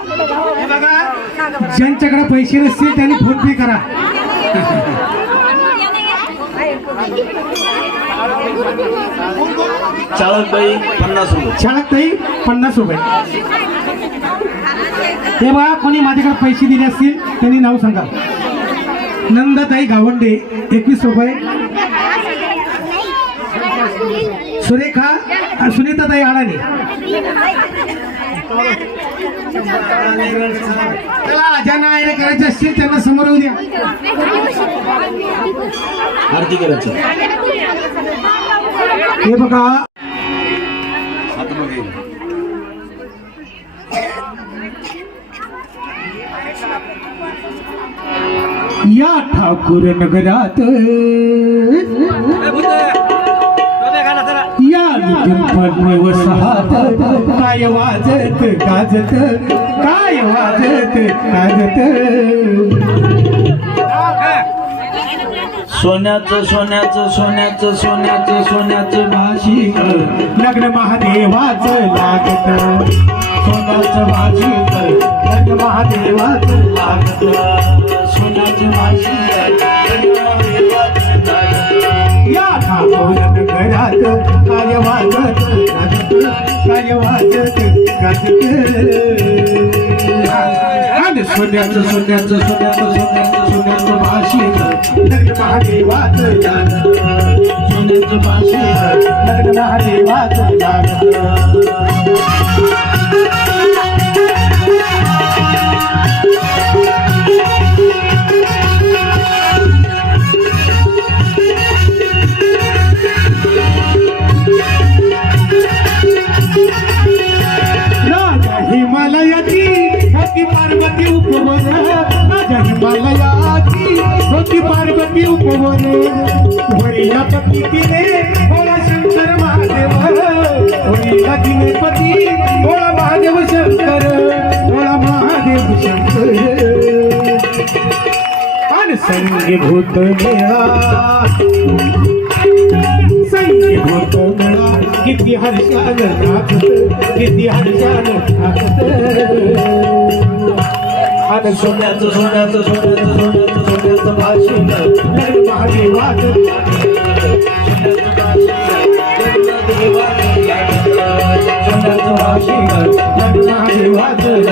हे बघा ज्यांच्याकडे पैसे नसतील त्यांनी फोन पे करा. चाळकबाई पन्नास रुपये. शाळेत ताई पन्नास रुपये. ते बघा कोणी माझ्याकडे पैसे दिले असतील त्यांनी नाव सांगा. नंदाताई गावंडे एकवीस रुपये. सुरेखा सुनीताताई आडाने चला ज्यांना आयरे करायचे असतील त्यांना समोर येऊ द्या. आरती करायचं. हे बघा. या ठाकूर नगरात पद्मे वसहात काय वाजत गाजत काय वाजत गाजत सोन्याचं सोन्याचं सोन्याचं सोन्याचं सोन्याचं भाषिक. लग्न महादेवाच लागत. सोन्याचं भाषिक. लग्न महादेवाच लागत. काय वाजत गाजत आणि सोन्याचं सोन्याचं सोन्याचं सोन्याचं सोन्याचं भाषिक लग्न महादेवाचं सोन्याचं भाषिक लग्न महादेवाचं होती पार्वती उपवन राजा हिमालयाची होती पार्वती उपवन वरिया पती तिने भोळा शंकर महादेव, वरिया तिने पती भोळा महादेव शंकर भोळा महादेव शंकर। संगीभूत मेळा संगीभूत मेळा किती हर्षानं किती हर्षानं आणि सोन्याचं सोन्याचं सोन्याचं सोन्याचं सोन्याचं भाषण. सोन्याचं महादेवाचं भाषण भाषिक लग्न महादेवाचं